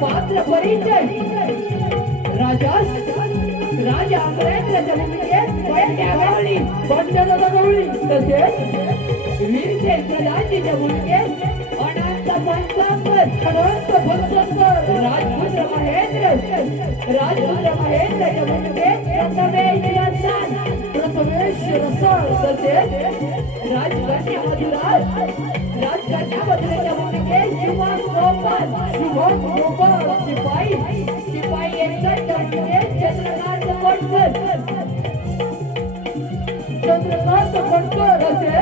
पात्र परिचय राजा अंग्रेजांच्या गवळी पंचायत गवळी तसेच वीर प्रजातीच्या मुलगे अनंत पंचांबर राजपुत्र महेंद्र या मुलगे प्रथमेश रसाळ तसेच राजकन्या मधुराच्या मुलगे शुभम गोपाल शिपाई एकसठ चंद्रकांत फडकर असे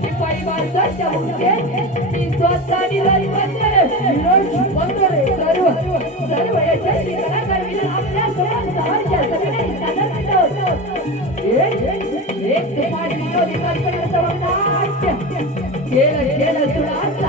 शिपाई बाळाच्या मुलगे स्वतः सर्व यशस्वी कलाकार आपल्या समोरच्या एक दुपारी विनोदी कल्पनेचं नाट्य केलं सुडाचा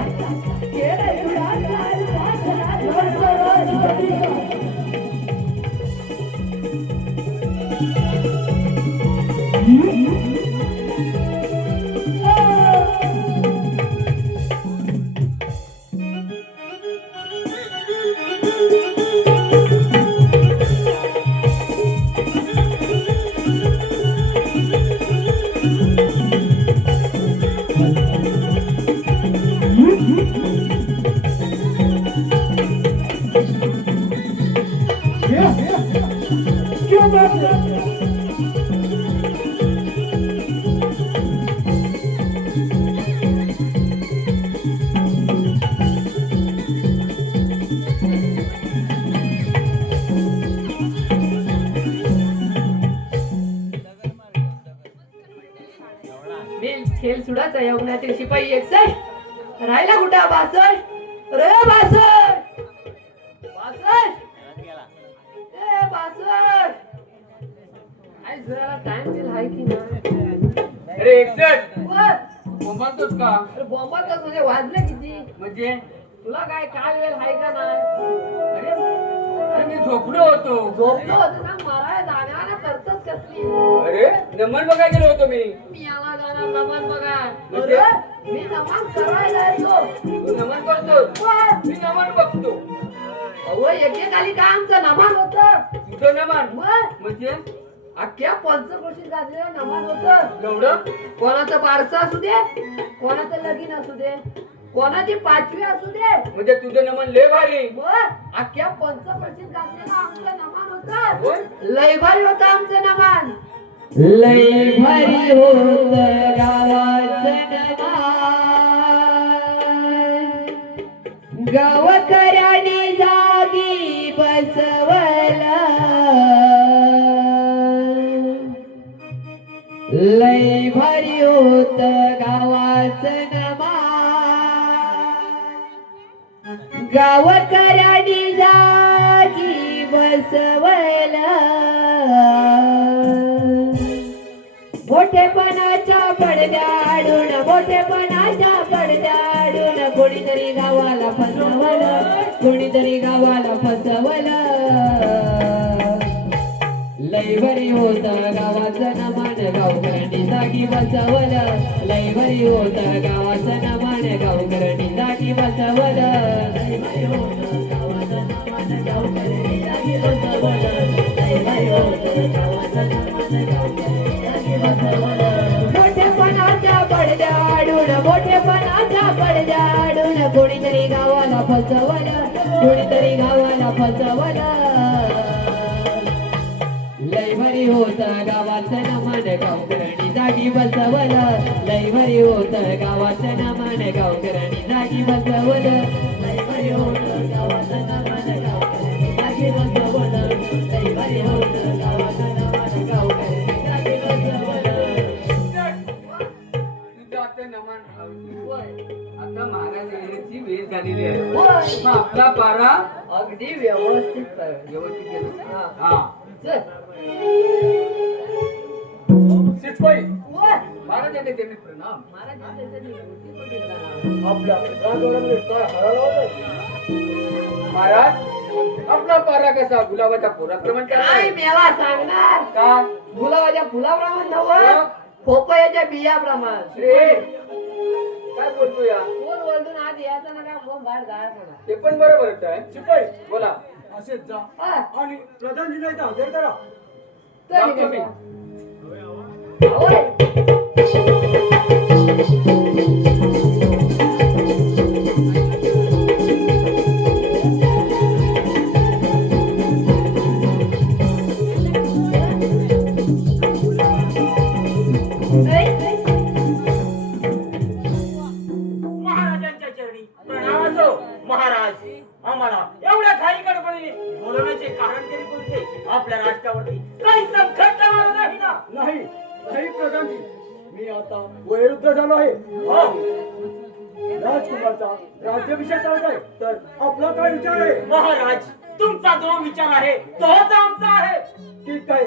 खेळ सुडाचा यवनातील शिपाई एकसठ राहिला कुठं बासर रे बासर टाइम दिला आहे की नाही अरे एकसठ बोंबातोस का अरे बोंबातच म्हणजे वाजले किती म्हणजे तुला काय काल वेळ आहे का नाही अरे मी झोपलो होतो ना मला जाण्याला करतच कसली अरे नमन बघा गेलो होतो मी याला जाणार नमन बघा म्हणजे? मी नमन करायला येतो तू नमन करतो मी नमन बघतो अहो एकेकाली काय आमचं नमन होतं तुझं नमन म्हणजे अख्ख्या पंचक्रोशीत गाजलेलं नमन होतं एवढं कोणाचं बारसं असू दे कोणाचं लगीन असू दे कोणाची पाचवी असू दे म्हणजे तुझं नमन लय भारी अख्ख्या पंचक्रोशीत गाजलेलं आमचं नमन होतं लय भारी होतं आमचं नमन लय भारी होतं गावाचं नमन गावकऱ्याने जागी बसवलं लय भारी होतं गावाचं नमन गावकऱ्याने जागी बसवलं मोठेपणाच्या पडद्याडून कोणीतरी गावाला फसवलं लय भारी होतं गावाचं नमन गावकऱ्यांनी जागी बसवलं लय भारी होतं गावाचं नमन गावकऱ्यांनी जागी बसवलं लय भारी होतं गावाचं नमन गावकऱ्यांनी जागी बसवलं लय भारी होतं गावाचं नमन गावकऱ्यांनी जागी बसवलं मोठेपणाच्या पडद्याडून कोणीतरी गावाला फसवलं लय भारी होतं गावाचं नमन गावकऱ्यांनी जागी बसवलं लय भारी होतं गावाचं नमन गावकऱ्यांनी जागी बसवलं लय भारी होतं गावाचं नमन गावकऱ्यांनी जागी बसवलं लय भारी होतं गावाचं नमन गावकऱ्यांनी जागी बसवलं तुझं नमन आता महाराज येण्याची वेळ झालेली आहे मग आपला पारा अगदी व्यवस्थित केलं हा शिपाई महाराज येते त्यांनी प्रणाम आपल्या महाराज आपला पारा कसा गुलाबाच्या पोराप्रमाणे काय चाललाय? मेला सांगणार का गुलाबाच्या फुलाप्रमाणे नव्हतं खोपयाच्या बियाप्रमाणे रे काय बोलतो या कोण वळून आज यायचा ना का कोण बाहेर जायचं ना ते पण बरोबरच आहे शिपाई बोला असेच जा हा, आणि प्रधानजीला इथं हजर करा. तर जातो मी. होय. महाराजांच्या चरणी प्रणाम असो. महाराज आम्हाला एवढ्या घाई गडबडीने बोलवण्याचे कारण तरी कोणते? आपल्या राष्ट्रावरती काही संकट आलं नाही ना? नाही नाही प्रधानजी, मी आता वयोवृद्ध झालो आहे. राजकुमारचा राज्याभिषेक करायचा आहे, तर आपला काय विचार आहे? महाराज तुमचा जो विचार आहे तोच आमचा आहे. ठीक आहे,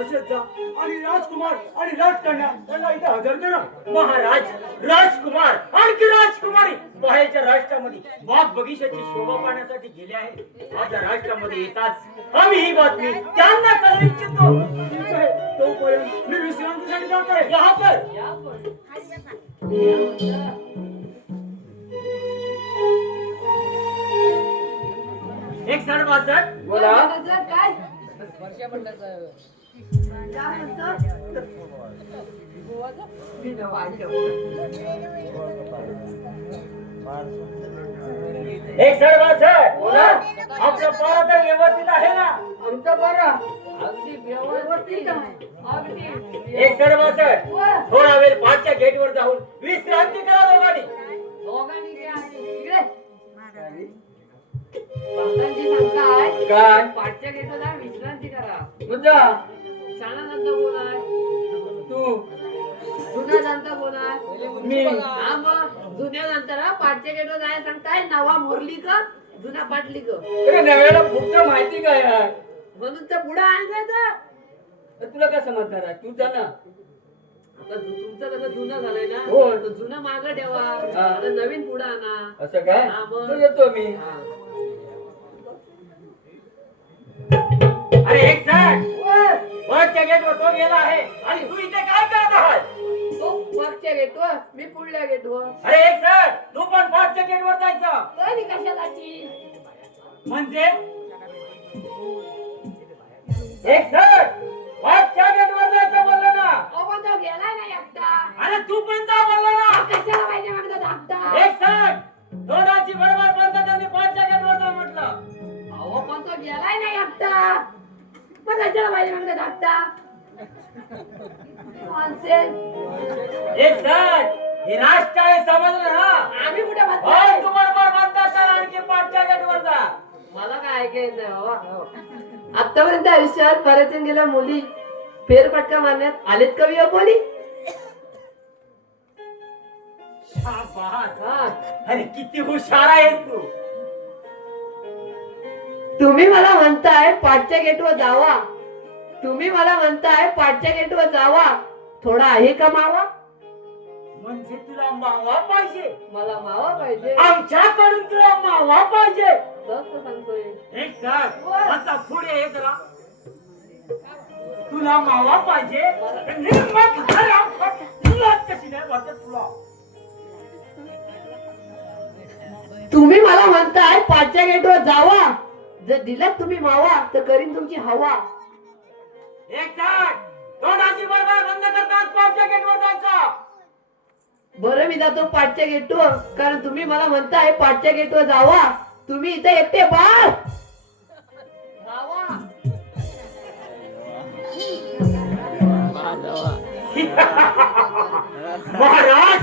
असेच जा आणि राजकुमार आणि राजकन्या त्यांना इथे हजर करा. महाराज राजकुमार आणखी राजकुमारी बाहेरच्या राष्ट्रामध्ये बाग बगीचाची शोभा पाहण्यासाठी गेले आहेत. आपल्या राष्ट्रामध्ये येताच आम्ही ही बातमी त्यांना कळवू इच्छितो. ठीक आहे, तोपर्यंत मी विश्रांतीसाठी जात आहे. या तर या पण. एक सर वासर बोला जर काय एक सर वासर बोला आपलं पारा तर व्यवस्थित आहे ना? आमचा पारा अगदी व्यवस्थित अगदी एक सर वासर थोडा वेळ पाठच्या गेटवर जाऊन विश्रांती करा दोघांनी. दोघांनी काय आहे? इकडे बाबांची सांगताय काय पाठच्या घेतो जा विश्रांती करा मुद्दा शाळानंतर कोण आहे तू जुना जाणता कोण आहे मी हा मग जुन्या नंतर पाठच्या गेटवर जाय सांगताय नवा मुरली का जुना पाटली का अरे नव्याला पुढचं माहिती काय आहे म्हणून तर पुढे आणलं तर तुला काय समजणार आहे तू जा ना आता तुमचं कसं जुनं झालंय ना हो. तर जुनं मागं ठेवा हा. आता नवीन पुढे आणा असं काय हा, मग. तर येतो मी हा. अरे एक सर पाठच्या गेटवर तो गेला आहे आणि तू इथे काय करत आहात? तो मागच्या गेटवर मी पुढल्या गेटवर अरे एक सर तू पण पाठच्या गेटवर जायचं तरी कशासाठी म्हणजे एक सर पाठच्या गेटवर जायचं बोललो ना? अहो तो गेलाय ना एकटा अरे तू पण जा बोललो ना? कशाला पाहिजे म्हणतो धाकटा एक सर दोनाची बरोबर बंद त्यांनी पाठच्या गेटवर जा म्हटलं. अहो पण तो गेलाय ना एकटा मग कशाला पाहिजे म्हणतो धाकटा Nonsense. एक सर हे राष्ट्र आहे समजलं ना? आम्ही कुठे होय, म्हणतोय तू बरोबर बंद कर आणखी पाठच्या गेटवर जा. मला काय ऐकायचं नाही बाबा आतापर्यंत आयुष्यात बऱ्याच गेल्या मुली फेरफटका मारण्यात आलेत कवी बोली शाबास. हा अरे किती हुशार आहेस तू. तुम्ही मला म्हणताय पाठच्या गेटवर जावा तुम्ही मला म्हणताय पाठच्या गेटवर जावा थोडा आहे का मावा म्हणजे तुला मावा पाहिजे? मला मावा पाहिजे आमच्याकडून तुला मावा पाहिजे? तसं सांगतोय एक सर आता पुढे ये जरा. तुला मावा पाहिजे? मग घरात तुला कशी नाही वाटत तुला? तुम्ही मला म्हणताय पाठच्या गेटवर जावा जर दिलात तुम्ही मावा तर करीन तुमची हवा एक सर तोंडाची बरोबर बंद करतात पाठच्या गेटवर जायचं. बरं मी जातो पाठच्या गेटवर कारण तुम्ही मला म्हणताय पाठच्या गेटवर जावा तुम्ही इथे एकटे बाळ जावा महाराज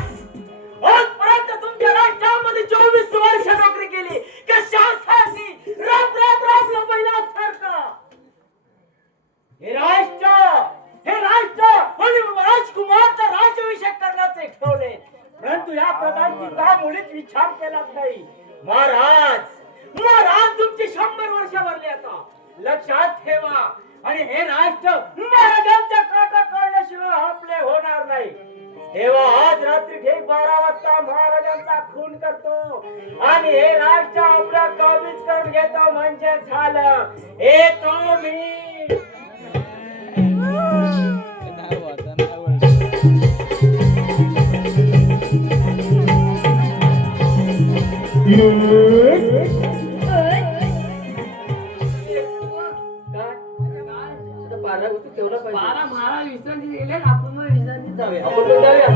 आजपर्यंत तुमच्या राष्ट्रामध्ये 24 वर्ष नोकरी केली कशासाठी राब राब राबलं पहिल्यासारखं. हे राष्ट्र आणि राजकुमारचा राज्याभिषेक करण्याचे ठरवले परंतु या प्रधानची का मुळीच विचार केलाच नाही. महाराज तुमची 100 वर्ष भरली आता लक्षात ठेवा. आणि हे राष्ट्र महाराजांच्या काटा काढल्याशिवाय आपले होणार नाही. तेव्हा आज रात्री ठीक 12 वाजता महाराजांचा खून करतो आणि हे राज्य आपल्या काबीज करून घेतो म्हणजे झालं. येतो मी. बारा महाराज विश्रांती गेले आपण मग विश्रांती जाऊया. आपण पण जाऊया.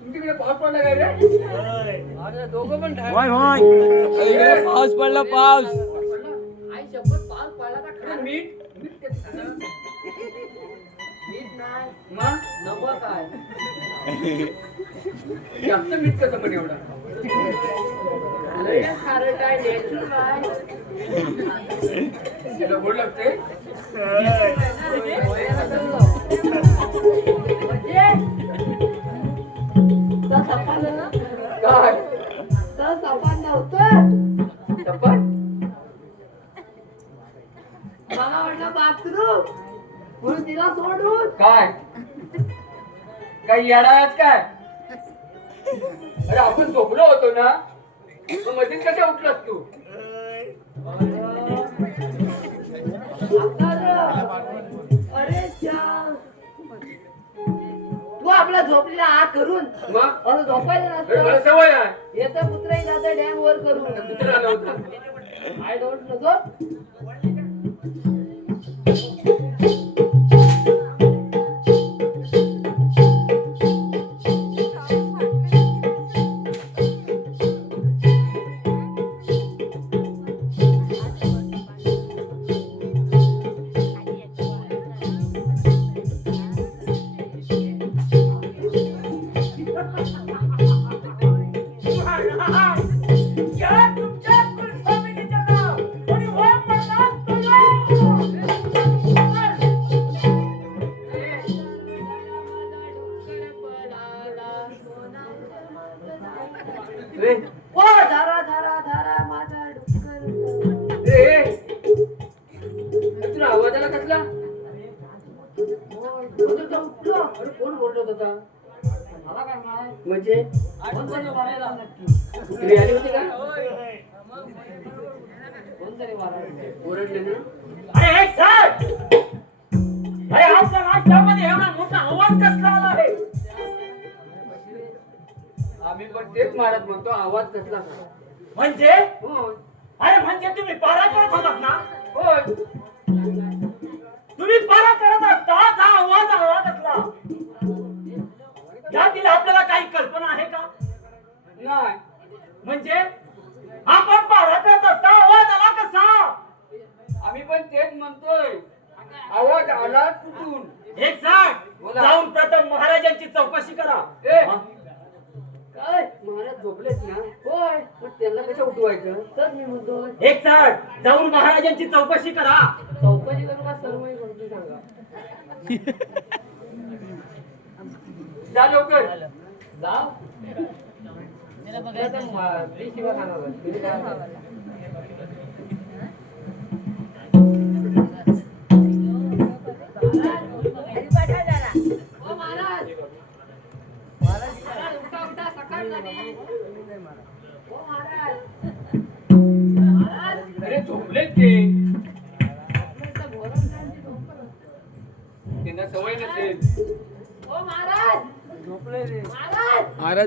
तुमच्याकडे पाऊस पडला काय रे? दोघं पण पाऊस पडला पाऊस. आई शपथ पाऊस पडला तर खरं मीठ मीठ ते खाणं. मीठ नाही मग नको काय जास्त मीठ कसं पण एवढं खारट आहे नॅचरल आहे त्याला गोड लागते काय सापान नव्हतं. चप्पल मला वाटलं बाथरूम म्हणून तिला सोडून काय काही येडाच काय अरे आपण झोपलो होतो ना मग मधीच कशा उठलास तू अरे तू आपला झोपलेला आ करून मग अरे झोपायला अरे मला नसतं. सवय आहे येतं पुत्रही जातं डॅम वर करून. कुत्रा नव्हता आय डोंट नो गो. रे ओ धारा धारा धारा माझा डुक्कर. रे तुला आवाज आला कसला उठलो. अरे कोण बोलत होता मला काय माहित. म्हणजे कोणतरी मारायला नक्की. तुम्ही आली होती का कोणतरी मारायला. ओरडले ना अरे सर अरे आपल्या राज्यामध्ये एवढा मोठा आवाज कसला आला आहे आम्ही पण तेच मारत म्हणतो आवाज कसला म्हणजे हो अरे म्हणजे तुम्ही पारा करत होतात ना होय तुम्ही तुम्ही पारा करत असता हा आवाज आला कसला? यातील आपल्याला काही कल्पना आहे का? नाही. म्हणजे आपण पारा करत असता आवाज आला कसा? आम्ही पण तेच म्हणतोय. आवाज आला कुठून? एक सांग, बोला. जाऊन प्रथम महाराजांची चौकशी करा. ए, हा? काय महाराज झोपलेत ना? होय. मग त्यांना कसं उठवायचं? तर मी म्हणतो एक सांग, जाऊन महाराजांची चौकशी करा. चौकशी करू का सर्व गोष्टी सांगा. जा लवकर. जा. ती शिवा खाणार आहे. तुम्ही काय खाणार? अरे झोपलेत ते. त्यांना सवय नसेल. महाराज झोपले. अरे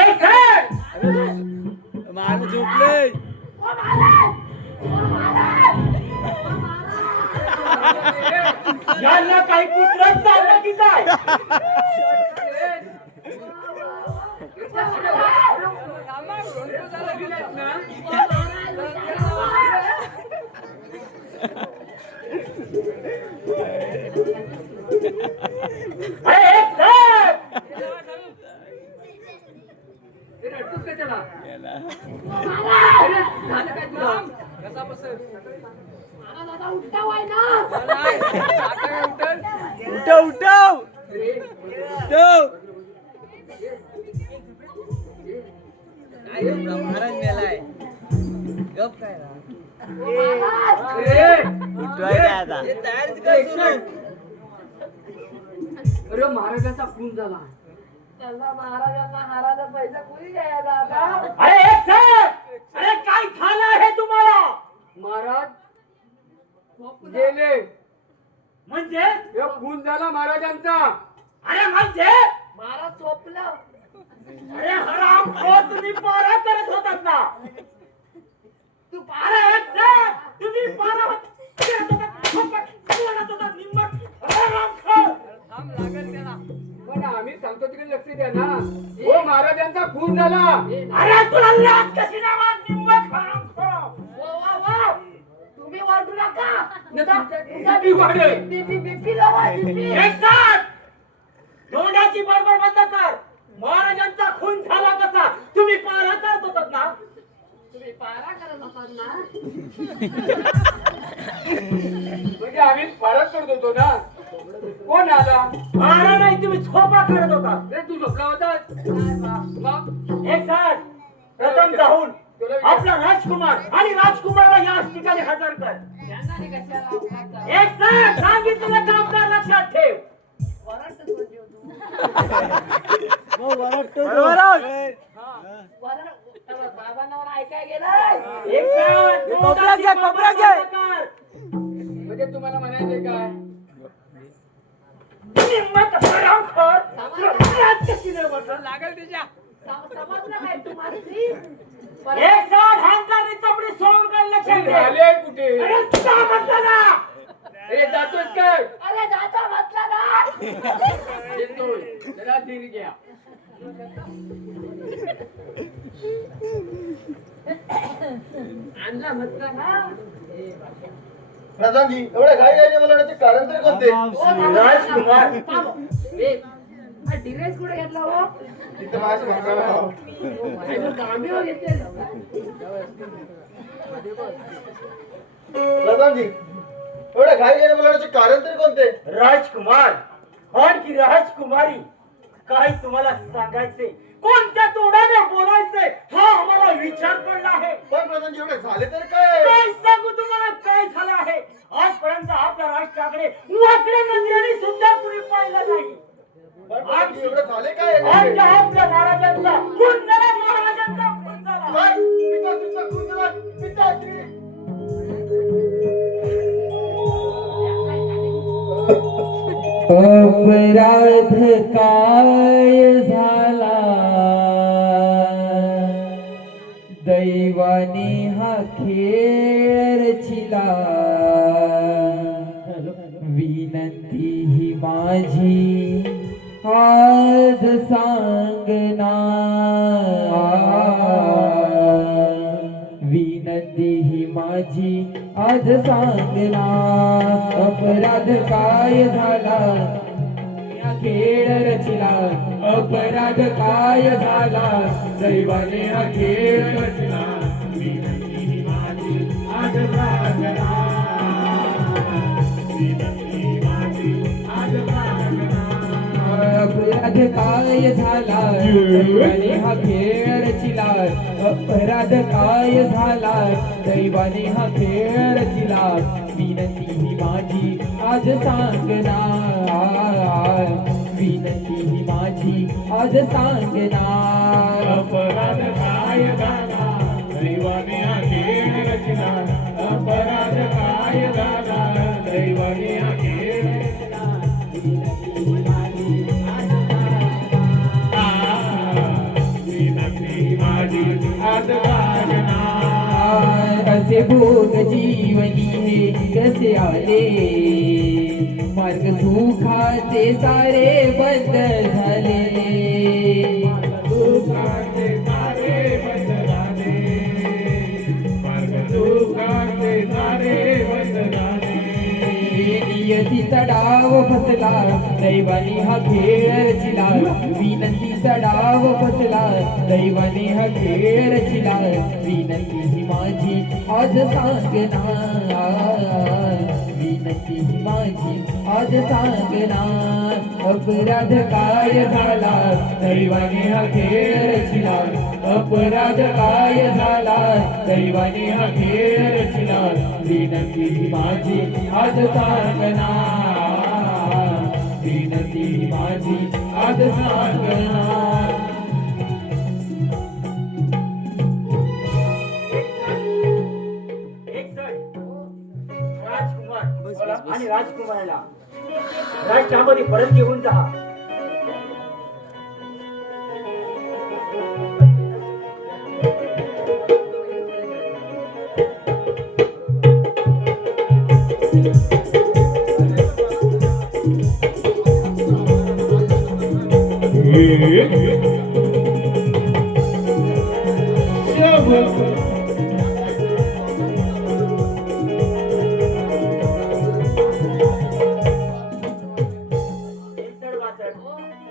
एक सांग, महाराज झोपले. यांना काही कुठलंच चाललं की काय? अरे एक सांग, हे रडतोस का त्याला? अरे, झालं काय तुला? उठव उठव अरे, उठव. महाराज मेलाय. गप काय अरे, उठवायचं आता. अरे महाराजांचा खून झाला. अरे एक सांग, अरे काय झालं आहे तुम्हाला? महाराज गेले. म्हणजे हे खून झाला महाराजांचा. अरे म्हणजे अरे हराम तुम्ही पारा करत होतात ना? तू पारा एक सांग, तुम्ही पारा करत होतात, बोलत होतात निम्मट हरामखोर. पण आम्ही सांगतो तिकडे लक्ष द्या ना. हो महाराजांचा खून झाला. अरे तुला लाज कशी नाही वाट निम्मट हरामखोर. तुम्ही वाढू नका. मी वाढेल. एक सांग, तोंडाची बडबड बंद कर. महाराजांचा खून झाला कसा? तुम्ही पारा करत होतात ना? तुम्ही पारा करत होतात ना? म्हणजे आम्ही पाराच करत होतो ना. कोण आला? पारा नाही, तुम्ही झोपा करत होता. रे तू झोपला होतास? मग एक सांग, प्रथम जाऊन आपला राजकुमार आणि राजकुमारला या ठिकाणी हजर कर. यांना नाही कशाला अवघात. एक सांग, सांगितलेलं काम कर, लक्षात ठेव. वरडतच होती हो तू. बाबांना मला ऐकाय गेलं. एक सांग, कोपऱ्यात घे, कोपऱ्यात घे. कर. म्हणजे तुम्हाला म्हणायचे काय? निम्मट हरामखोर. लाज कशी नाही वाटत? समजलं काय तुम्हाला? एक सांग, हांताने चपडी सोडून कर, लक्षात ठेव. झाले कुठे? अरे जा म्हटलं ना. अरे जातोस काय? अरे जाता म्हटलं ना. येतोय. जरा धीर घ्या. आणला म्हटलं ना. प्रधानजी एवढ्या घाई घाईने बोलवण्याचे कारण तरी कोणते? राजकुमार, ड्रेस कुठे घेतला हो? तिथे माझ्या भागाला गांभीवर घेतले. प्रधानजी एवढ्या घाई घाईने बोलवण्याचे कारण तरी कोणते? राजकुमार आणखी राजकुमारी, काय तुम्हाला सांगायचे, कोणत्या तोंडाने बोलायचे हा आम्हाला विचार पडला आहे. पण प्रधानजी एवढे झाले तरी काय? काय सांगू तुम्हाला काय झालं आहे. आजपर्यंत आपल्या राष्ट्राकडे वाकड्या नजरेने सुद्धा कुणी पाहिलं नाही. पण प्रधानजी एवढे झाले काय? आणि आपल्या महाराजांचा खून झाला, महाराजांचा खून झाला. काय? पिताश्रीचा खून झाला, पिताश्री. अपराध काय झाला, दैवाने हा खेळ रचिला विनंती ही माझी आज सांगना विनंती ही माझी आज सांगना अपराध काय झाला या खेळ रचिला अपराध काय झाला दैवाने हा खेळ रचला विनंती ही माझी आज सांगना विनंती ही माझी आज सांगना अपराध काय झाला दैवाने हा खेळ रचिला अपराध काय झाला दैवाने हा खेळ रचिला विनंती ही माझी आज सांगना विनंती ही माझी आज सांगना अपराध काय झाला दैवाने हा खेळ रचिला अपराध काय झाला दैवाने हा खेळ रचिला विनंती ही माझी आज सांगना असे भोग जीवनी हे कसे आले मार्ग सुखाचे सारे बंद झाले सुखाचे सारे बंद झाले मार्ग सुखाचे सारे बंद झाले नियतीचा डाव फसला दैवाने हा खेळ रचिला विनंतीचा डाव फसला दैवाने हा खेळ रचिला विनंती ही माझी आज सांगना विनंती ही माझी आज सांगना अपराध काय झाला दैवाने हा खेळ रचिला अपराध काय झाला दैवाने हा खेळ रचिला विनंती ही माझी आज सांगना विनंती ही माझी आज सांगना राजकुमार आणि राजकुमाराला राज्यामध्ये परत घेऊन जा.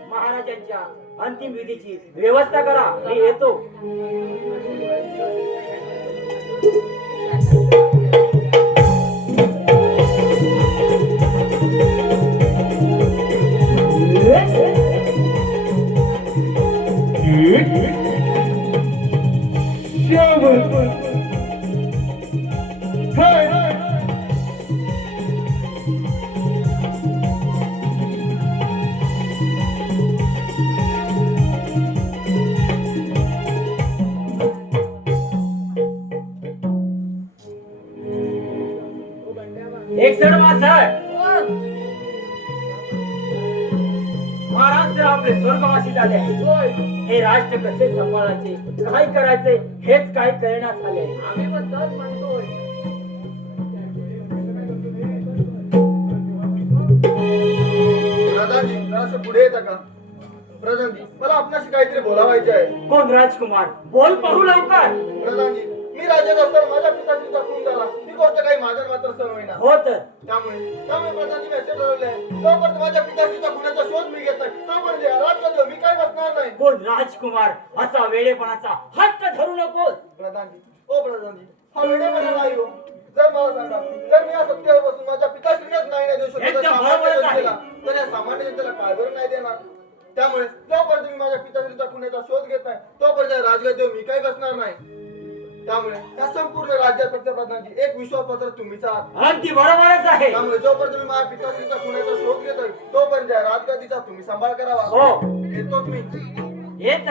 महाराजांच्या अंतिम विधीची व्यवस्था करा. मी येतो. एक सण महाराष्ट्र आपले स्वर्गवासी झाले आहे. हे राष्ट्र कसे सांभाळायचे काय करायचे हेच काय कळण्यात आले. आम्ही पण तोच म्हणतोय. प्रधानजी जरासं पुढे येता का? प्रधानजी मला आपणाशी काहीतरी बोलावायचे आहे. कोण राजकुमार बोल पाहू लवकर. प्रधानजी मी राज्यात असताना माझ्या पिताजीचा खून झाला. ही गोष्ट काही माझ्या मात्र सहन होईना. हो तर त्यामुळे प्रधानजी मी असे ठरवले आहे जोपर्यंत माझ्या पिताजीचा खुनाचा शोध मी घेत नाही तोपर्यंत या राज्यात मी काय बसणार नाही. कोण राजकुमार असा वेळेपणाचा हट्ट धरू नकोस. प्रधानजी ओ प्रधानजी हा वेळेपणा नाही हो. जर मला सांगा जर मी या सत्तेवर बसून माझ्या पिताश्रीलाच नाही देऊ शकत एकदम बरोबरच आहे. तर या सामान्य जनतेला काय बरं नाही देणार. त्यामुळे जोपर्यंत मी माझ्या पिताश्रीचा खुनाचा शोध घेत नाही तोपर्यंत राजगादीवर मी काही बसणार नाही. त्यामुळे या संपूर्ण राज्यात फक्त प्रधानजी एक विश्वासपत्र तुम्हीच आहात. अगदी बरोबरच आहे. त्यामुळे जोपर्यंत मी माझ्या पिताश्रीचा खुनाचा शोध घेतोय तोपर्यंत या राजगादीचा तुम्ही सांभाळ करावा. हो येतोच मी. येत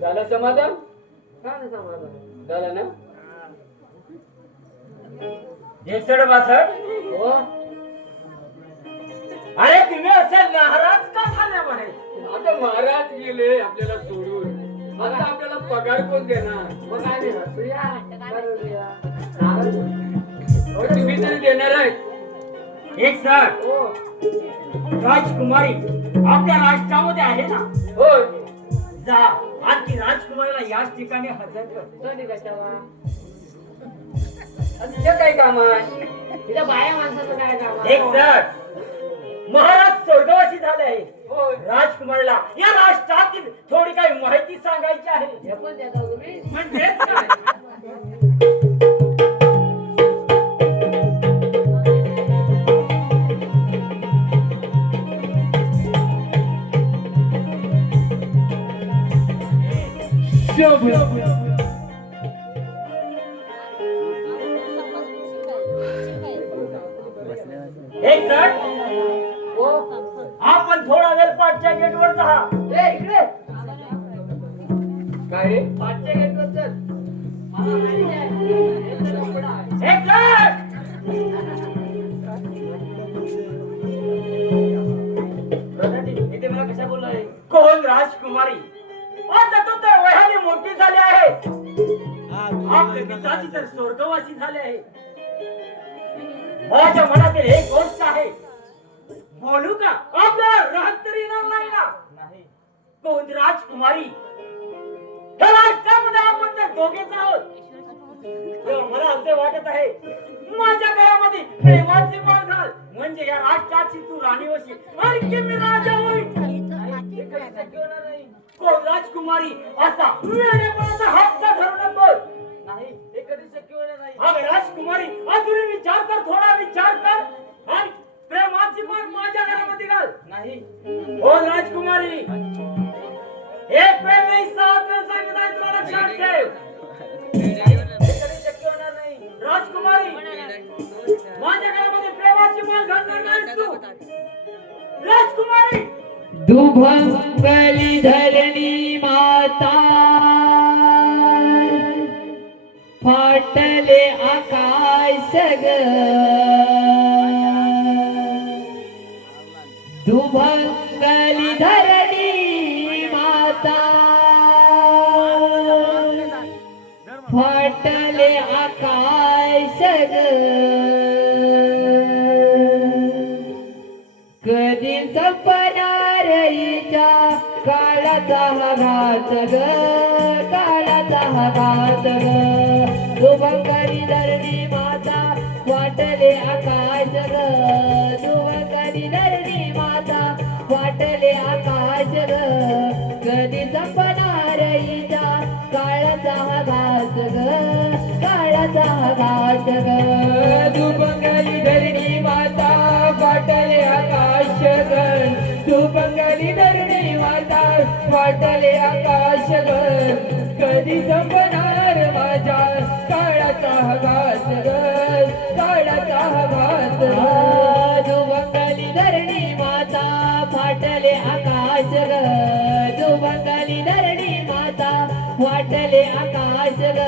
झालं समाधान? झालं ना? 61 62 हो अरे तुम्ही असे नाराज का झाले म्हणे? आता महाराज गेले आपल्याला सोडून, आता आपल्याला पगार कोण देणार? मग आम्ही हसूया, करूया. तुम्ही तरी देणार आहे. एक सर, हो. राजकुमारी आपल्या राष्ट्रामध्ये आहे ना? होय. जा आणि ती राजकुमारीला याच ठिकाणी हजर कर. सोनी कशाला? आणि तिचं काय काम आहे? तिथं बाया माणसाचं काय काम? एक सर, महाराज स्वर्गवासी झाले आहे. होय. राजकुमारीला या राष्ट्रातील थोडी काही माहिती सांगायची आहे. हे पण देता तुम्ही? म्हणजेच काय? एक सर, हो. आपण थोडा वेळ पाठच्या गेटवर जा. ए, इकडे. काय रे? पाठच्या गेटवर चल. मला माहिती आहे. हे तर उघडा आहे. एक सर, इथे मला कशा बोललाय? कोण राजकुमारी? आता तो तर वयाने मोठी झाली आहे. आपले पिताजी तर स्वर्गवासी झाले आहे. माझ्या मनातील एक गोष्ट आहे, बोलू का? आपल्याला राहत तरी येणार नाही ना? नाही. कोण राजकुमारी? या राष्ट्रामध्ये आपण तर दोघेच आहोत. तेव्हा मला असे वाटत आहे, माझ्या घरामध्ये प्रेमाची माळ घाल, म्हणजे या राष्ट्राची तू राणी होशील आणि मी राजा होईल. हे कधी शक्य होणार नाही. कोण राजकुमारी असा वेळेपणाचा हक्का धरून बोल. नाही, हे कधी शक्य होणार नाही. अगं राजकुमारी, अजूनही विचार कर, थोडा विचार कर आणि प्रेमाची माळ माझ्या घरामध्ये घाल. नाही. कोण राजकुमारी? एक वेळ नाही, 7 वेळ सांगत आहे, तुला लक्षात ठेव. हे कधी शक्य होणार नाही. राजकुमारी, माझ्या घरामध्ये प्रेमाची माळ घालणार नाहीस तू. राजकुमारी, दुभंगली धरणी माता फाटले आकाश ग दुभंगली धरणी माता फाटले आकाश ग कधी संपणार हिच्या काळाचा हा घात ग काळाचा हा घात ग दुभंगली धरणी माता वाटले आकाश ग दुभंगली धरणी माता वाटले आकाश ग कधी संपणार हिच्या काळाचा हा घात ग काळाचा हा घात ग दुभंगली धरणी माता वाटले आकाश ग दुभंगली धरणी माता वाटले आकाश ग कधी संपणार माझ्या काळाचा हा घात ग काळाचा हा घात दुभंगली धरणी माता फाटले आकाश ग दुभंगली धरणी माता वाटले आकाश ग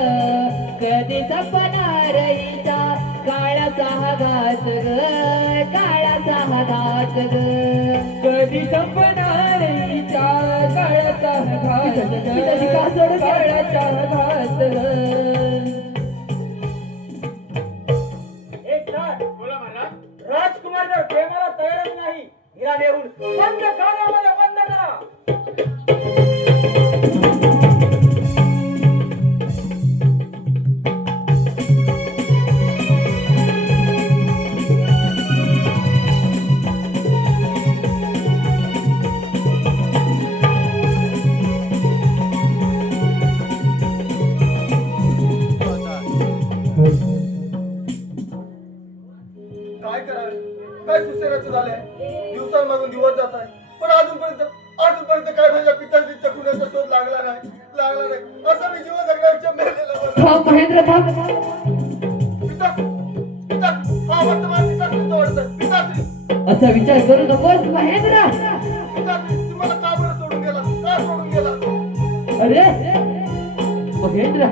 कधी संपणार हिचा काळाचा हा घात ग काळाचा हा घात ग कधी संपणार हिचा काळाचा हा घात ग काळाचा हा घात ग एक सर, बोला महाराज. राजकुमार जर प्रेमाला तयारच नाही, हिला नेऊन बंद खाण्यामध्ये बंद करा. काय करावे? काय सुसेनाचं झालंय? दिवसांमागून दिवस जात आहे, पण अजूनपर्यंत काय माझ्या पिताजीच्या खुनाचा शोध लागला नाही. असं मी जीवन जगण्याच्या मेलेला बरं. थांब महेंद्र थांब हा वर्तमान पिताश्री वाटतं. पिताश्री असा विचार करू नकोस महेंद्र तुम्हाला का बरं सोडून गेला? का सोडून गेला? अरे महेंद्र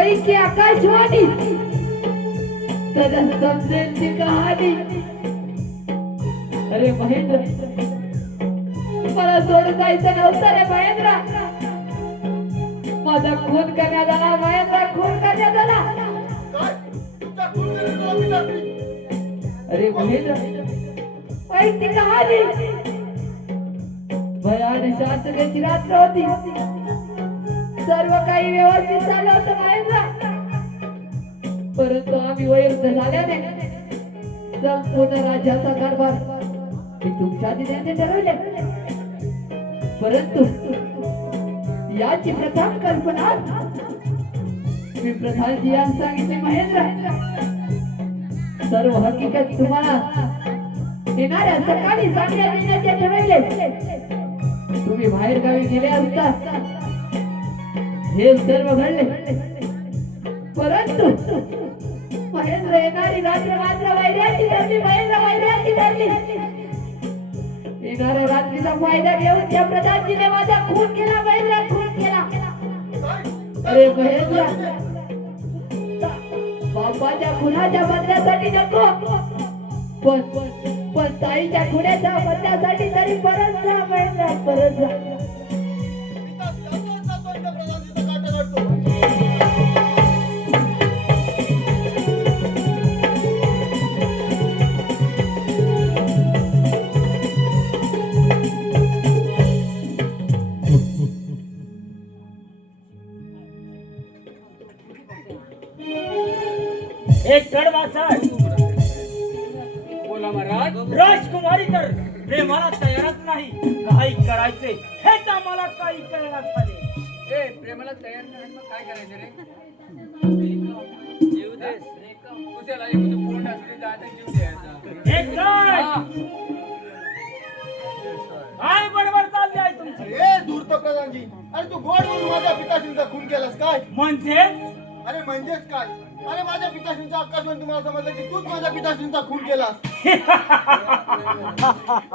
ऐक आकाशवाणी तुला समजेल ती कहाणी अरे महेंद्र, मला सोडून जायचं नव्हतं रे महेंद्र. माझा खून करण्यात आला महेंद्र, खून करण्यात आला. काय तुमचा खून केला तुला पिताश्री? अरे महेंद्र, माहिती कहाणी. भयान शांततेची रात्र होती. सर्व काही व्यवस्थित झालं होतं महेंद्र, परंतु आम्ही वयोवृद्ध झाल्याने संपूर्ण राज्याचा कारभार मी तुमच्या देण्याचे ठरवले. परंतु याची प्रथम कल्पना मी प्रधानजी यांना सांगितले महेंद्र. सर्व हकीकत तुम्हाला येणाऱ्या सकाळी सांगण्यात येण्याचे ठरवले. तुम्ही बाहेर गावी गेले असता हे सर्व घडले. परंतु महेंद्र येणारी रात्र मात्र वैर्याची ठरली. महेंद्र वैर्याची ठरली. येणाऱ्या रात्रीचा फायदा घेऊन त्या प्रधानजीने माझा खून केला. महेंद्र खून केला. अरे महेंद्र, बापाच्या खुनाच्या बदल्यासाठी नको, पण ताईच्या खुन्याच्या बदल्यासाठी तरी परत जा महेंद्र, परत जा. एक चढवासर बोला महाराज. राजकुमारी तर प्रेमाला तयारच नाही. काही करायचे हेच आम्हाला काही कळणार झाले. ए प्रेमाला तयार नाही मग काय करायचं रे? जीव दे. कुशाला एक पोट असली जायचं जीव द्यायचा. एक जण काय बडबड चालली आहे तुमची? अरे धूर्त प्रधानजी, अरे तू गोड बोलून माझ्या पिताश्रींचा खून केलास काय? म्हणजे अरे म्हणजेच काय? अरे माझ्या पिताश्रींचा आकाशवाणी तुम्हाला समजलं की तूच माझ्या पिताश्रींचा खून केलास.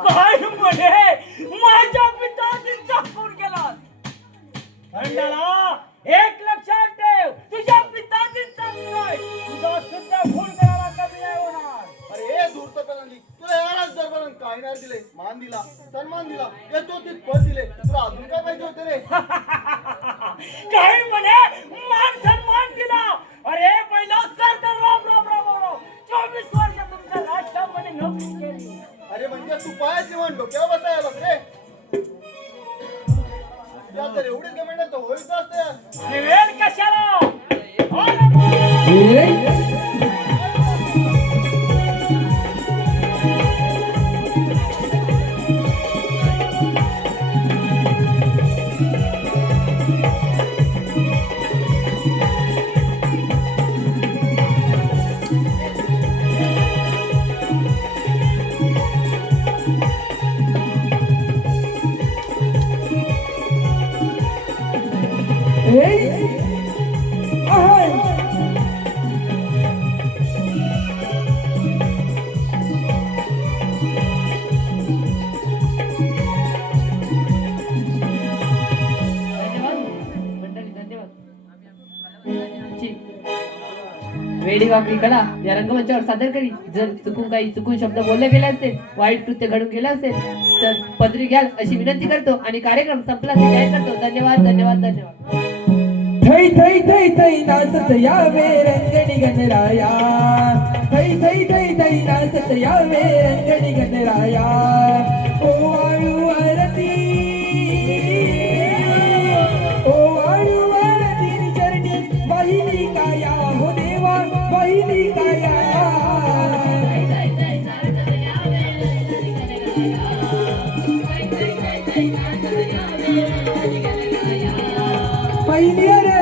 काय म्हणे माझ्या पिताजींचा खून केला? अंडाला एक लक्षात ठेव, तुझ्या पिताजींचा नाही, तुझा सुद्धा खून करायला कमी नाही होणार. अरे हे धूर्त प्रधानजी, तुला यालाच दरबारात काय नाही दिले, मान दिला, सन्मान दिला, यथोचित पद दिले, तुला अजून काय पाहिजे होते रे? काही म्हणे मान सन्मान दिला. अरे पहिला सर तर राम राम राम राम 24 वर्ष तुमच्या राष्ट्रामध्ये नोकरी केली. अरे म्हणजे तू पायात निवड डोक्यावर बसायलास रे? या तर एवढीच गमेंट तर होईच असते यार. आणि वेळ कशाला? हो ना मग. वेडी वाकडी कला या रंगमंचावर सादर करी. जर चुकून शब्द बोलले गेले असेल, वाईट कृत्य घडून गेले असेल तर पदरी घ्याल अशी विनंती करतो आणि कार्यक्रम संपला असे जाहीर करतो. धन्यवाद धन्यवाद धन्यवाद. थै थै थै थै नाचत यावे रंगणी गणराया. थै थै थै थै नाचत यावे रंगणी गणराया. ओ आळू आरती, ओ आळू आरती चरणी वाहिली काया. हो देवा वाहिली काया. पहिली रे